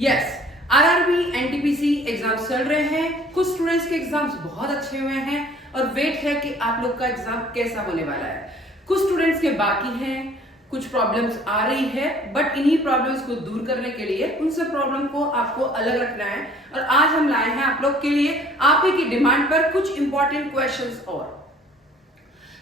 Yes, RRB NTPC exams चल रहे हैं। कुछ स्टूडेंट्स के एग्जाम्स बहुत अच्छे हुए हैं और वेट है कि आप लोग का एग्जाम कैसा होने वाला है। कुछ स्टूडेंट्स के बाकी हैं, कुछ प्रॉब्लम्स आ रही है, बट इन्हीं प्रॉब्लम्स को दूर करने के लिए उन सब प्रॉब्लम को आपको अलग रखना है। और आज हम लाए हैं आप लोग के लिए आप ही की डिमांड पर कुछ इंपॉर्टेंट क्वेश्चंस। और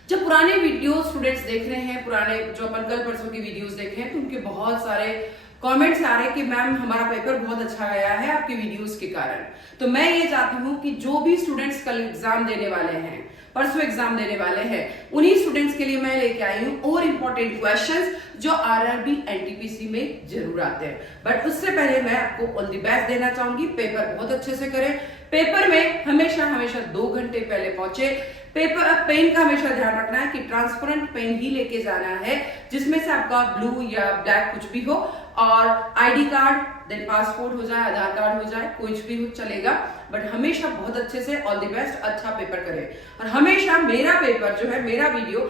जब पुराने वीडियो स्टूडेंट्स देख रहे हैं, पुराने जो अपन कल परसों की वीडियोस देखे हैं, तो उनके बहुत सारे कमेंट्स आ रहे हैं कि मैम हमारा पेपर बहुत अच्छा गया है आपके वीडियोस के कारण। तो मैं ये चाहती हूँ कि जो भी स्टूडेंट्स कल एग्जाम देने वाले हैं, परसों एग्जाम देने वाले हैं, उन्हीं स्टूडेंट्स के लिए मैं लेके आई हूँ और इंपॉर्टेंट क्वेश्चंस जो आरआरबी एनटीपीसी में जरूर आते हैं। बट उससे पहले मैं आपको ऑल द बेस्ट देना चाहूंगी। पेपर बहुत अच्छे से करें। पेपर में हमेशा 2 घंटे पहले पहुंचे। पेपर पेन का हमेशा ध्यान रखना है कि ट्रांसपेरेंट पेन ही लेके जाना है, जिसमें से आपका ब्लू या ब्लैक कुछ भी हो, और आईडी कार्ड, देन पासपोर्ट हो जाए, आधार कार्ड हो जाए, कुछ भी हो चलेगा। बट हमेशा बहुत अच्छे से ऑल द बेस्ट, अच्छा पेपर करें। और हमेशा मेरा पेपर जो है, मेरा वीडियो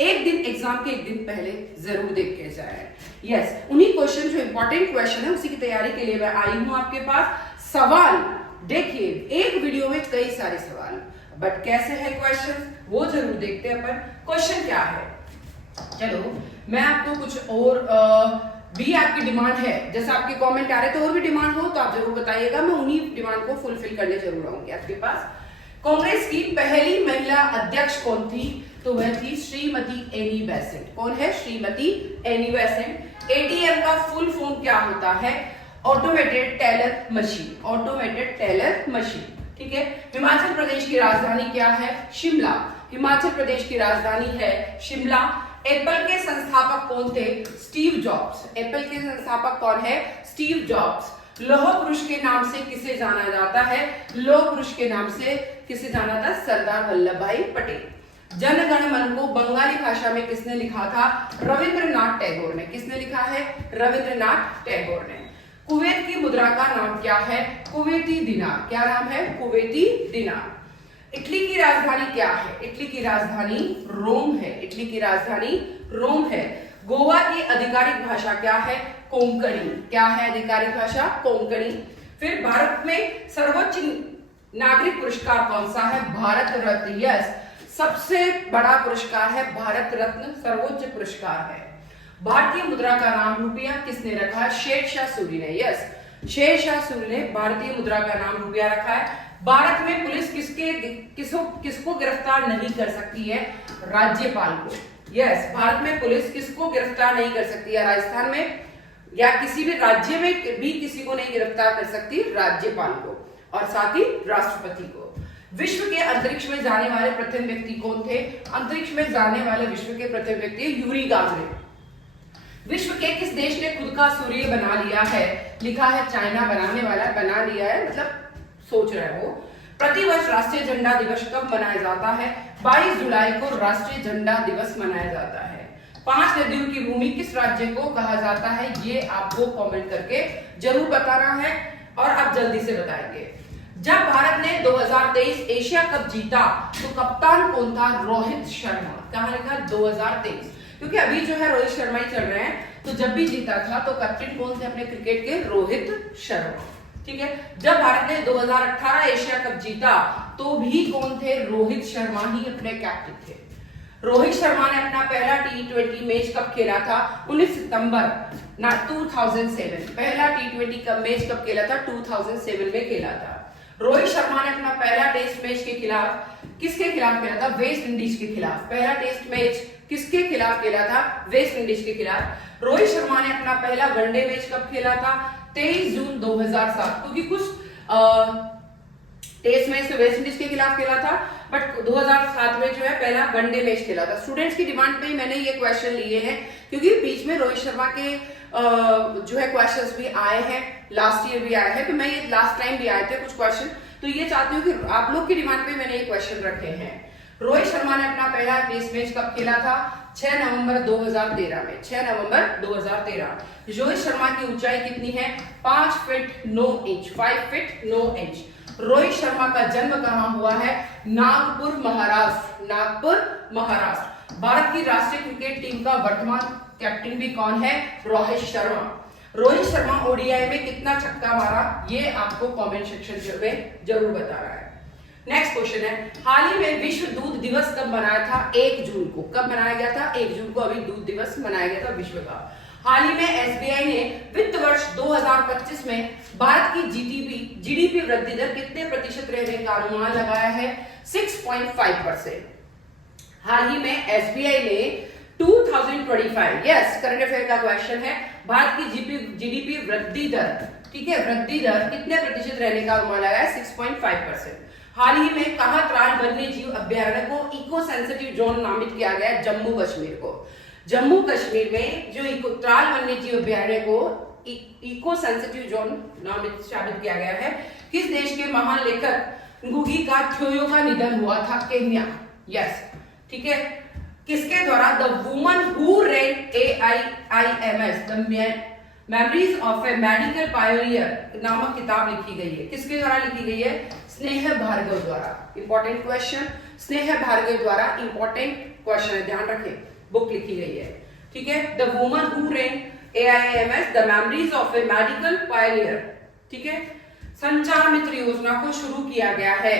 एक दिन एग्जाम के एक दिन पहले जरूर देख के जाए। यस, उन्हीं क्वेश्चन जो इंपॉर्टेंट क्वेश्चन है उसी की तैयारी के लिए मैं आई हूं आपके पास। सवाल देखिए, एक वीडियो में कई सारे सवाल, बट कैसे है क्वेश्चन वो जरूर देखते हैं अपन। क्वेश्चन क्या है, चलो मैं आपको कुछ और भी आपकी डिमांड है, जैसे आपके कमेंट आ रहे तो और भी डिमांड हो तो आप जरूर बताइएगा, मैं उन्हीं डिमांड को फुलफिल करने जरूर आऊंगी आपके पास। कांग्रेस की पहली महिला अध्यक्ष कौन थी? तो वह थी श्रीमती एनी बेसेंट। कौन है? Shrimati Annie Besant. एटीएम का फुल फॉर्म क्या होता है? Automated teller machine. Automated teller machine, ठीक है। हिमाचल प्रदेश की राजधानी क्या है? शिमला। हिमाचल प्रदेश की राजधानी है शिमला। एप्पल के संस्थापक कौन थे? Steve jobs. एप्पल के संस्थापक कौन है? Steve jobs. लौह पुरुष के नाम से किसे जाना जाता है? लौह पुरुष के नाम से किसे जाना था? सरदार वल्लभ भाई पटेल। जन गण मन को बंगाली भाषा में किसने लिखा था? रविंद्रनाथ टैगोर ने। किसने लिखा है? रविंद्रनाथ टैगोर ने। कुवैत की मुद्रा का नाम क्या है? कुवैती दिनार। क्या नाम है? कुवैती दिनार। इटली की राजधानी क्या है? इटली की राजधानी रोम है। इटली की राजधानी रोम है। गोवा की आधिकारिक भाषा क्या है? कोंकणी। क्या है आधिकारिक भाषा? कोंकणी। फिर भारत में सर्वोच्च नागरिक पुरस्कार कौन सा है? भारत रत्न। यस, सबसे बड़ा पुरस्कार है भारत रत्न, सर्वोच्च पुरस्कार है। भारतीय मुद्रा का नाम रुपया किसने रखा है? शेरशाह सूरी ने। यस, शेरशाह सूरी ने भारतीय मुद्रा का नाम रुपया रखा है। भारत में पुलिस किसको गिरफ्तार नहीं कर सकती है? राज्यपाल को। यस, भारत में पुलिस किसको गिरफ्तार नहीं कर सकती है? राजस्थान में या किसी भी राज्य में भी किसी को नहीं गिरफ्तार कर सकती? राज्यपाल को, और साथ ही राष्ट्रपति को। विश्व के अंतरिक्ष में जाने वाले प्रथम व्यक्ति कौन थे? अंतरिक्ष में जाने वाले विश्व के प्रथम व्यक्ति यूरी गागरिन। विश्व के किस देश ने खुद का सूर्य बना लिया है? लिखा है चाइना बनाने वाला, बना लिया है, मतलब सोच रहे हो। प्रतिवर्ष राष्ट्रीय झंडा दिवस कब मनाया जाता है? 22 जुलाई को राष्ट्रीय झंडा दिवस मनाया जाता है। 5 नदियों की भूमि किस राज्य को कहा जाता है? ये आपको कमेंट करके जरूर बताना है और आप जल्दी से बताएंगे। जब भारत ने 2023 एशिया कप जीता तो कप्तान कौन था? रोहित शर्मा। कहां लिखा? 2023, क्योंकि अभी जो है रोहित शर्मा ही चल रहे हैं, तो जब भी जीता था तो कैप्टन कौन थे अपने क्रिकेट के? रोहित शर्मा, ठीक है। जब भारत ने 2018 एशिया कप जीता तो भी कौन थे? रोहित शर्मा ही अपने कैप्टन थे। रोहित शर्मा ने अपना पहला T20 मैच कब खेला था? 19 सितंबर 2007। पहला T20 का मैच कब खेला था? 2007 में खेला था। रोहित शर्मा ने अपना पहला टेस्ट मैच के खिलाफ किसके खिलाफ खेला था? वेस्ट इंडीज के खिलाफ। पहला टेस्ट मैच किसके खिलाफ खेला था? वेस्ट इंडीज के खिलाफ। रोहित शर्मा ने अपना पहला वनडे मैच कब खेला था? 23 जून 2007, क्योंकि कुछ टेस्ट मैच वेस्ट इंडीज के खिलाफ खेला था, बट 2007 में जो है पहला वनडे मैच खेला था। स्टूडेंट्स की डिमांड पे मैंने ये क्वेश्चन लिए हैं, क्योंकि बीच में रोहित शर्मा के जो है क्वेश्चंस भी आए हैं, लास्ट ईयर भी आए हैं, तो मैं ये लास्ट टाइम भी आए थे कुछ क्वेश्चन, तो ये चाहती हूँ कि आप लोग की डिमांड पे मैंने ये क्वेश्चन रखे हैं। रोहित शर्मा ने अपना पहला टेस्ट मैच कब खेला था? 6 नवंबर 2013 में। 6 नवंबर 2013। रोहित शर्मा की ऊंचाई कितनी है? 5 feet 9 inch. 5 feet 9 inch. Rohit Sharma का जन्म कहां हुआ है? नागपुर, महाराष्ट्र। नागपुर, महाराष्ट्र। भारत की राष्ट्रीय क्रिकेट टीम का वर्तमान कैप्टन भी कौन है? रोहित शर्मा। रोहित शर्मा ओडीआई में कितना छक्का मारा, ये आपको कमेंट सेक्शन में जरूर बता रहा है। नेक्स्ट क्वेश्चन है, हाल ही में विश्व दूध दिवस कब मनाया था? 1 जून को। कब मनाया गया था? 1 जून को अभी दूध दिवस मनाया गया था विश्व का। हाल ही में एसबीआई ने वित्त वर्ष 2025 में भारत की जीडीपी वृद्धि दर कितने प्रतिशत रहने का अनुमान लगाया है? 6.5%। हाल ही में एसबीआई ने 2025, यस करंट अफेयर का क्वेश्चन है, भारत की जीडीपी वृद्धि दर, ठीक है, वृद्धि दर कितने प्रतिशत रहने का अनुमान लगाया है? 6.5%। हाल ही में कहा त्राल वन्य जीव अभ्यारण्य को इको सेंसिटिव जोन नामित किया गया है? जम्मू कश्मीर को। जम्मू कश्मीर में जो त्राल वन्य जीव अभ्यारण्य को इको सेंसिटिव जोन नामित किया गया है। किस देश के महान लेखक ngugi का थियोयो का निधन हुआ था? केन्या, यस, ठीक है। किसके द्वारा the woman who rain AIIMS the memories of A medical pioneer नामक किताब लिखी गई है? किसके द्वारा लिखी गई है? स्नेह भार्गव द्वारा। इंपॉर्टेंट क्वेश्चन, स्नेह भार्गव द्वारा इंपॉर्टेंट क्वेश्चन है, ध्यान रखें, बुक लिखी गई है, ठीक है। The woman who rain AIIMS the memories of A medical pioneer, ठीक है। संचार मित्र योजना को शुरू किया गया है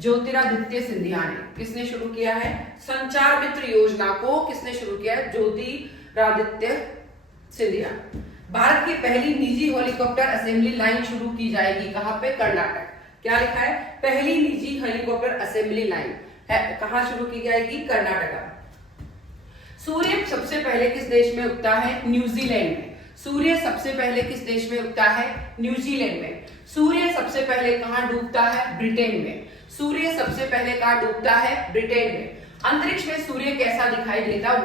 ज्योतिरादित्य सिंधिया ने। किसने शुरू किया है? संचार मित्र योजना को किसने शुरू किया है? ज्योतिरादित्य सिंधिया। भारत की पहली निजी हेलीकॉप्टर असेंबली लाइन शुरू की जाएगी कहां पे? कर्नाटक। क्या लिखा है? पहली निजी हेलीकॉप्टर असेंबली लाइन है कहां शुरू की जाएगी? कर्नाटक। सूर्य सबसे पहले किस देश में उगता है? न्यूजीलैंड में। सूर्य सबसे पहले किस देश में उगता है? न्यूजीलैंड में। सूर्य सबसे पहले कहां डूबता है? ब्रिटेन में। सूर्य सबसे पहले कहां डूबता है? ब्रिटेन में। अंतरिक्ष में सूर्य कैसा दिखाई देता है?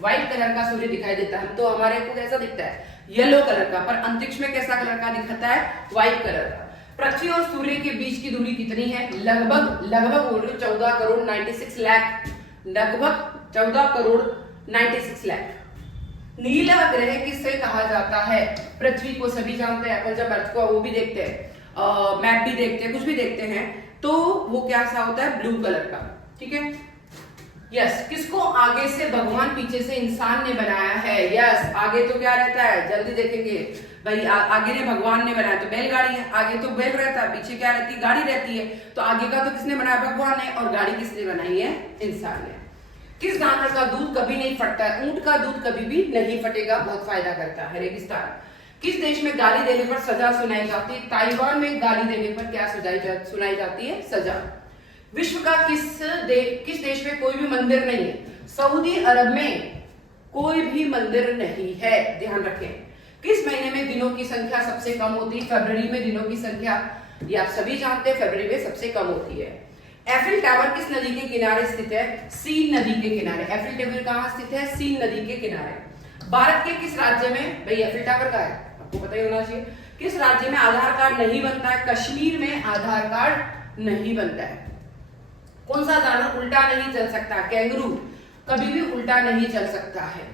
व्हाइट कलर का सूर्य दिखाई देता है। तो हमारे को कैसा दिखता है? येलो कलर का। पर अंतरिक्ष में कैसा कलर का दिखता है? व्हाइट कलर का। पृथ्वी और सूर्य के बीच की दूरी कितनी है? लगभग बोल रही हूं 14 करोड़ 96 लाख, लगभग 14 करोड़ 96 लाख। नीला ग्रह किससे कहा जाता है? पृथ्वी को सभी जानते हैं, अपन जब अर्थ को वो भी देखते हैं, मैप भी देखते हैं, कुछ भी देखते हैं, तो वो कैसा होता है? ब्लू कलर का, ठीक है। यस, किसको आगे से भगवान पीछे से इंसान ने बनाया है? यस, आगे तो क्या रहता है? जल्दी देखेंगे भाई, आगे ने भगवान ने बनाया तो बैलगाड़ी है, आगे तो बैल रहता है, पीछे क्या रहती है? गाड़ी रहती है। तो आगे का तो किसने बनाया? भगवान ने। और गाड़ी किसने बनाई है? इंसान ने। किस जानवर का दूध कभी नहीं फटता है? ऊंट का दूध कभी भी नहीं फटेगा, बहुत फायदा करता है। रेगिस्तान। किस देश में गाली देने पर सजा सुनाई जाती है? ताइवान में गाली देने पर क्या सुनाई जाती है? सजा। विश्व का किस देश में कोई भी मंदिर नहीं है? सऊदी अरब में कोई भी मंदिर नहीं है, ध्यान रखें। किस महीने में दिनों की संख्या सबसे कम होती है? फरवरी में दिनों की संख्या, ये आप सभी जानते हैं, फरवरी में सबसे कम होती है। एफिल टावर किस नदी के किनारे स्थित है? सीन नदी के किनारे। एफिल टावर कहां स्थित है? सीन नदी के किनारे। भारत के किस राज्य में, भाई एफिल टावर का है, आपको पता ही होना चाहिए, किस राज्य में आधार कार्ड नहीं बनता है? कश्मीर में आधार कार्ड नहीं बनता है। कौन सा जानवर उल्टा नहीं चल सकता? कैंगरू कभी भी उल्टा नहीं चल सकता है।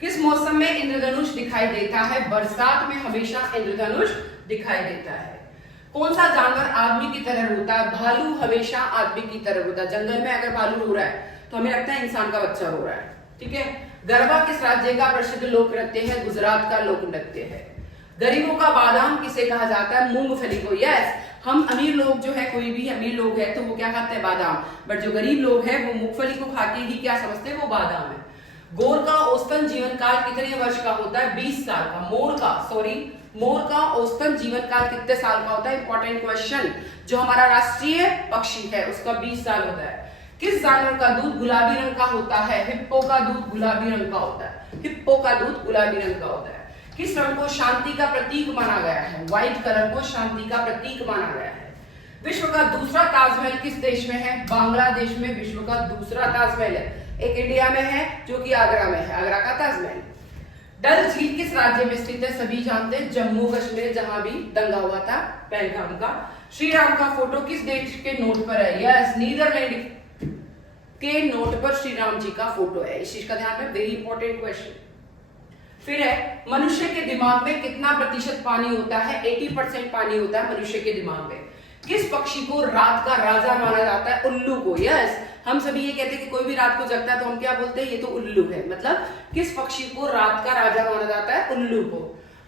किस मौसम में इंद्रधनुष दिखाई देता है? बरसात में हमेशा इंद्रधनुष दिखाई देता है। कौन सा जानवर आदमी की तरह रोता है? भालू हमेशा आदमी की तरह रोता है। जंगल में अगर भालू रो रहा है तो हमें लगता है इंसान का बच्चा रो रहा है, ठीक है। गरबा किस राज्य का प्रसिद्ध लोक नृत्य है? गुजरात का लोक नृत्य है। गरीबों का बादाम किसे कहा जाता है? मूंगफली को। यस, हम अमीर लोग जो है, कोई भी अमीर लोग है तो वो क्या खाते हैं? बादाम। बट जो गरीब लोग है वो मूंगफली को खा के ही क्या समझते हैं? वो बादाम है। गोर का औसतन जीवन काल कितने वर्ष का होता है? 20 साल का। मोर का औसतन जीवन काल कितने साल का होता है? Important question. जो हमारा राष्ट्रीय पक्षी है उसका 20 साल होता है। किस जानवर का दूध गुलाबी रंग का होता है? हिप्पो का दूध गुलाबी रंग का होता है। हिप्पो का दूध गुलाबी रंग का होता है। किस रंग को शांति का प्रतीक माना गया है? व्हाइट कलर को शांति का प्रतीक माना गया है। विश्व का दूसरा ताजमहल किस देश में है? बांग्लादेश में विश्व का दूसरा ताजमहल है। एक इंडिया में है जो कि आगरा में है, आगरा का ताजमहल। डल झील किस राज्य में स्थित है? सभी जानते हैं, जम्मू कश्मीर, जहां भी दंगा हुआ था पहलगाम का। श्री राम का फोटो किस देश के नोट पर है? यस, नीदरलैंड के नोट पर श्री राम जी का फोटो है। इस चीज का ध्यान रखें, वेरी इंपॉर्टेंट क्वेश्चन। फिर है, मनुष्य के दिमाग में कितना प्रतिशत पानी होता है? 80% पानी होता है मनुष्य के दिमाग में। किस पक्षी को रात का राजा माना जाता है? उल्लू को। यस, हम सभी ये कहते हैं कि कोई भी रात को जगता है तो हम क्या बोलते हैं? ये तो उल्लू है। मतलब किस पक्षी को रात का राजा माना जाता है? उल्लू को।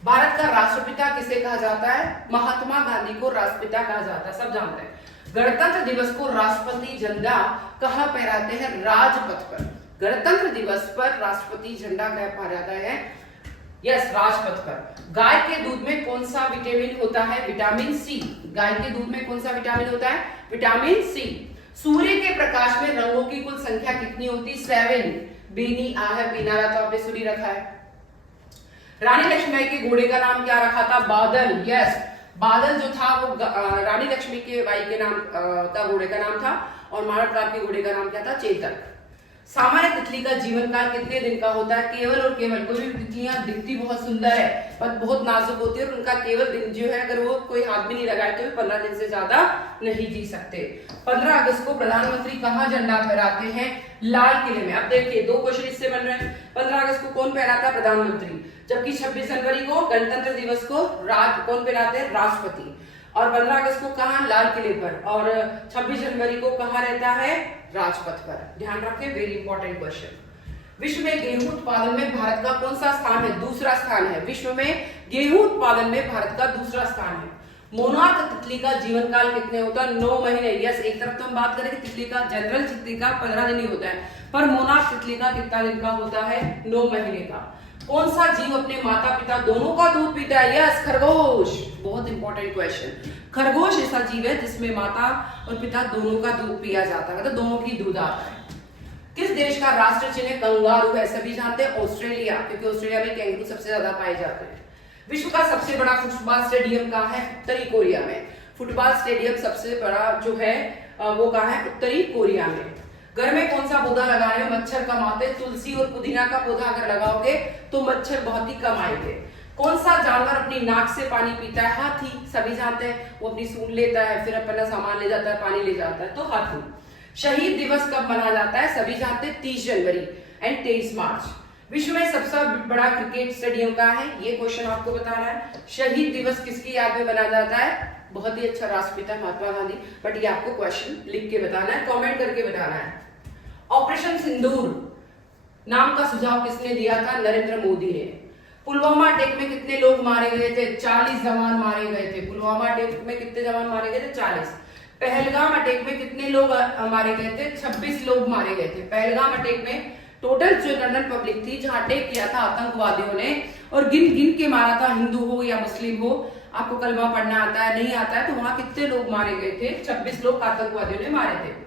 भारत का राष्ट्रपिता किसे कहा जाता है? महात्मा गांधी को राष्ट्रपिता कहा जाता है, सब जानते हैं। गणतंत्र दिवस को राष्ट्रपति झंडा कहाँ फहराते हैं? राजपथ पर। गणतंत्र दिवस पर राष्ट्रपति झंडा कहाँ फहराता है? यस, राजपथ पर। गाय के दूध में कौन सा विटामिन होता है? Vitamin C. गाय के दूध में कौन सा विटामिन होता है? Vitamin C. सूर्य के प्रकाश में रंगों की कुल संख्या कितनी होती? 7। बीनी आ है, बीना रहा तो आपने सूर्य रखा है। रानी लक्ष्मीबाई के घोड़े का नाम क्या रखा था? बादल। यस, बादल जो था वो रानी लक्ष्मी के बाई के नाम का घोड़े का नाम था, और महाराणा प्रताप के घोड़े का नाम क्या था? चेतक। सामान्य तितली का जीवन काल कितने दिन का होता है? केवल और केवल, कोई भी तितलियां दिखती बहुत सुंदर है पर बहुत नाजुक होती है, और उनका केवल दिन जो है, अगर वो कोई हाथ भी नहीं लगाए तो 15 दिन से ज्यादा नहीं जी सकते। 15 अगस्त को प्रधानमंत्री कहाँ झंडा फहराते हैं? लाल किले में। अब देखिए, 2 क्वेश्चन इससे बन रहे हैं। 15 अगस्त को कौन फहराता है? प्रधानमंत्री। जबकि 26 जनवरी को गणतंत्र दिवस को कौन फहराते हैं? राष्ट्रपति। और 15 अगस्त को कहाँ? लाल किले पर। और 26 जनवरी को कहाँ रहता है? राजपथ पर। ध्यान रखें, वेरी इंपॉर्टेंट क्वेश्चन। विश्व में गेहूं उत्पादन में भारत का कौन सा स्थान है? दूसरा स्थान है। विश्व में गेहूं उत्पादन में भारत का दूसरा स्थान है। मोनार्क तितली का जीवन काल कितने होता है? 9 महीने। यस, एक तरफ तो हम बात करें कि तितली का, जनरल तितली का 15 दिन ही होता है, पर मोनार्क तितली का कितना दिन का होता है? 9 महीने का। कौन सा जीव अपने माता पिता दोनों का दूध पीता है? यस, खरगोश। बहुत इंपॉर्टेंट क्वेश्चन। खरगोश ऐसा जीव है जिसमें माता और पिता दोनों का दूध पिया जाता है, मतलब दोनों की दूध आता है। किस देश का राष्ट्र चिन्ह कंगारू है? सभी जानते हैं, ऑस्ट्रेलिया, क्योंकि ऑस्ट्रेलिया में कैंगरू सबसे ज्यादा पाए जाते हैं। विश्व का सबसे बड़ा फुटबॉल स्टेडियम कहाँ है? उत्तरी कोरिया में। फुटबॉल स्टेडियम सबसे बड़ा जो है वो कहाँ है? उत्तरी कोरिया में। घर में कौन सा पौधा लगाने में मच्छर कम आते हैं? तुलसी और पुदीना का पौधा अगर लगाओगे तो मच्छर बहुत ही कम आएंगे। कौन सा जानवर अपनी नाक से पानी पीता है? हाथी। सभी जानते हैं, वो अपनी सूंड लेता है, फिर अपना सामान ले जाता है, पानी ले जाता है, तो हाथी। शहीद दिवस कब मनाया जाता है? सभी जानते हैं, 30 जनवरी एंड 23 मार्च। विश्व में सबसे बड़ा क्रिकेट स्टेडियम कहाँ है? ये क्वेश्चन आपको बताना है। शहीद दिवस किसकी याद में मनाया जाता है? बहुत ही अच्छा, राष्ट्रपिता महात्मा गांधी। बट ये आपको क्वेश्चन लिख के बताना है, कमेंट करके बताना है। ऑपरेशन सिंदूर नाम का सुझाव किसने दिया था? नरेंद्र मोदी ने। पुलवामा अटैक में कितने लोग मारे गए थे? 40 जवान मारे गए थे। पुलवामा अटैक में कितने जवान मारे गए थे? 40। पहलगाम अटैक में कितने लोग मारे गए थे? 26 लोग मारे गए थे। पहलगाम अटैक में टोटल जो लंदन पब्लिक थी, जहां अटैक किया था आतंकवादियों ने, और गिन गिन के मारा था, हिंदू हो या मुस्लिम हो, आपको कलमा पढ़ना आता है नहीं आता है, तो वहां कितने लोग मारे गए थे? 26 लोग आतंकवादियों ने मारे थे।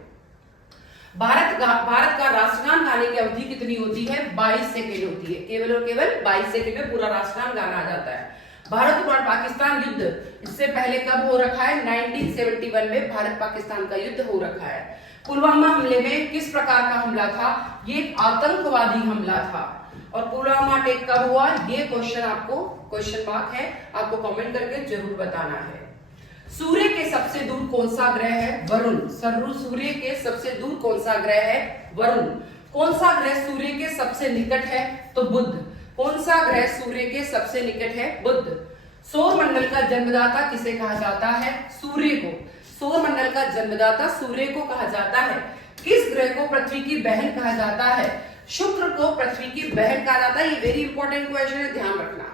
भारत का राष्ट्रगान गाने की अवधि कितनी होती है? 22 सेकेंड होती है। केवल और केवल 22 सेकेंड में पूरा राष्ट्रगान गाना आ जाता है। भारत और पाकिस्तान युद्ध इससे पहले कब हो रखा है? 1971 में भारत पाकिस्तान का युद्ध हो रखा है। पुलवामा हमले में किस प्रकार का हमला था? ये एक आतंकवादी हमला था। और पुलवामा अटैक कब हुआ? ये क्वेश्चन आपको क्वेश्चन मार्क है, आपको कमेंट करके जरूर बताना है। सूर्य के सबसे दूर कौन सा ग्रह है? वरुण। सूर्य के सबसे दूर कौन सा ग्रह है? वरुण। कौन सा ग्रह सूर्य के सबसे निकट है? तो बुध। कौन सा ग्रह सूर्य के सबसे निकट है? बुध। सौर मंडल का जन्मदाता किसे कहा जाता है? सूर्य को। सौर मंडल का जन्मदाता सूर्य को कहा जाता है। किस ग्रह को पृथ्वी की बहन कहा जाता है? शुक्र को पृथ्वी की बहन कहा जाता है। ये वेरी इंपॉर्टेंट क्वेश्चन है, ध्यान रखना,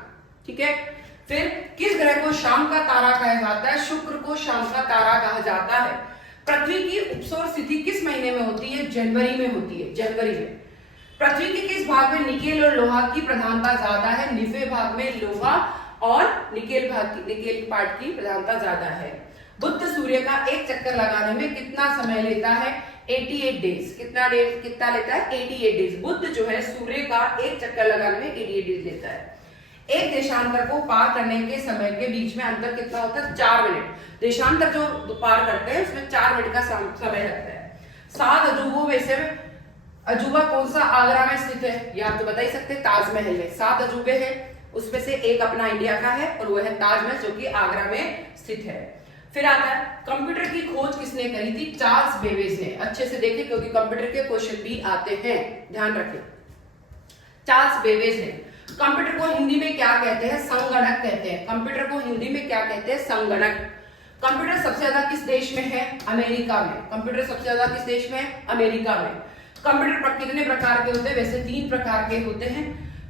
ठीक है। फिर किस ग्रह को शाम का तारा कहा जाता है? शुक्र को शाम का तारा कहा जाता है। पृथ्वी की उपसौर स्थिति किस महीने में होती है? जनवरी में होती है, जनवरी में। पृथ्वी के किस भाग में निकेल और लोहा की प्रधानता ज्यादा है? निफे भाग में लोहा और निकेल पार्ट की प्रधानता ज्यादा है। बुध सूर्य का एक चक्कर लगाने में कितना समय लेता है? 88 डेज। कितना लेता है? 88 डेज। बुध जो है सूर्य का एक चक्कर लगाने में 88 डेज लेता है। एक देशांतर को पार करने के समय के बीच में अंतर कितना होता है? 4 मिनट। देशांतर जो पार करते हैं उसमें 4 मिनट का समय लगता है। 7 अजूबों में से अजूबा कौन सा आगरा में स्थित है? ये आप तो बता ही सकते हैं, ताजमहल में। 7 अजूबे हैं, उसमें से एक अपना इंडिया का है और वो है ताजमहल, जो कि आगरा में स्थित है। फिर आता है कंप्यूटर की खोज किसने करी थी? चार्ल्स बेबेज ने। अच्छे से देखें क्योंकि कंप्यूटर के क्वेश्चन भी आते हैं, ध्यान रखें। चार्ल्स बेबेज ने। कंप्यूटर को हिंदी में क्या कहते हैं? संगणक कहते हैं। कंप्यूटर को हिंदी में क्या कहते हैं? संगणक। कंप्यूटर सबसे ज्यादा किस देश में है? अमेरिका में। कंप्यूटर सबसे ज्यादा किस देश में है? अमेरिका में। कंप्यूटर कितने प्रकार के होते हैं? वैसे 3 प्रकार के होते हैं।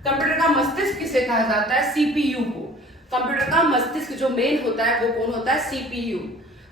कंप्यूटर का मस्तिष्क किसे कहा जाता है? सीपीयू को। कंप्यूटर का मस्तिष्क जो मेन होता है वो कौन होता है? सीपीयू।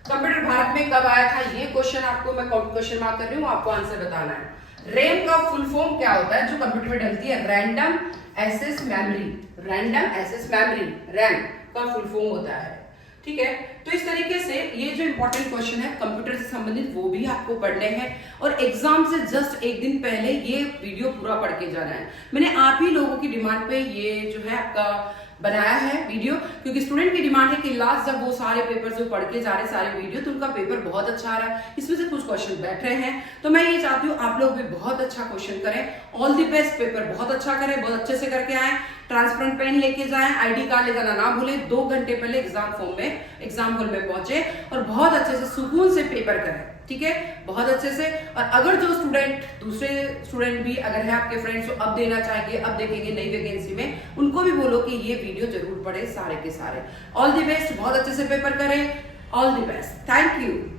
कंप्यूटर भारत में कब आया था? ये क्वेश्चन आपको मैं क्वेश्चन मार्क कर रही हूँ, आपको आंसर बताना है। रैम का फुल फॉर्म क्या होता है जो कंप्यूटर में डलती है? Random access memory. Random access memory, RAM का फुल फॉर्म होता है। ठीक है, तो इस तरीके से ये जो इंपॉर्टेंट क्वेश्चन है कंप्यूटर से संबंधित वो भी आपको पढ़ने हैं और एग्जाम से जस्ट एक दिन पहले ये वीडियो पूरा पढ़ के जाना है। मैंने आप ही लोगों की डिमांड पे ये जो है आपका बनाया है वीडियो, क्योंकि स्टूडेंट की डिमांड है कि लास्ट जब वो सारे पेपर जो पढ़ के जा रहे सारे वीडियो, तो उनका पेपर बहुत अच्छा आ रहा है, इसमें से कुछ क्वेश्चन बैठ रहे हैं, तो मैं ये चाहती हूँ आप लोग भी बहुत अच्छा क्वेश्चन करें। ऑल द बेस्ट, पेपर बहुत अच्छा करें, बहुत अच्छे से करके आए, ट्रांसपेरेंट पेन लेके जाएं, आईडी कार्ड ले जाना ना भूलें, 2 घंटे पहले एग्जाम हॉल में पहुंचे और बहुत अच्छे से सुकून से पेपर करें। ठीक है, बहुत अच्छे से। और अगर जो दूसरे स्टूडेंट भी अगर है आपके फ्रेंड्स जो अब देना चाहेंगे, अब देखेंगे नई वैकेंसी में, उनको भी बोलो कि ये वीडियो जरूर पढ़े सारे के सारे। ऑल द बेस्ट, बहुत अच्छे से पेपर करें। All the best, thank you.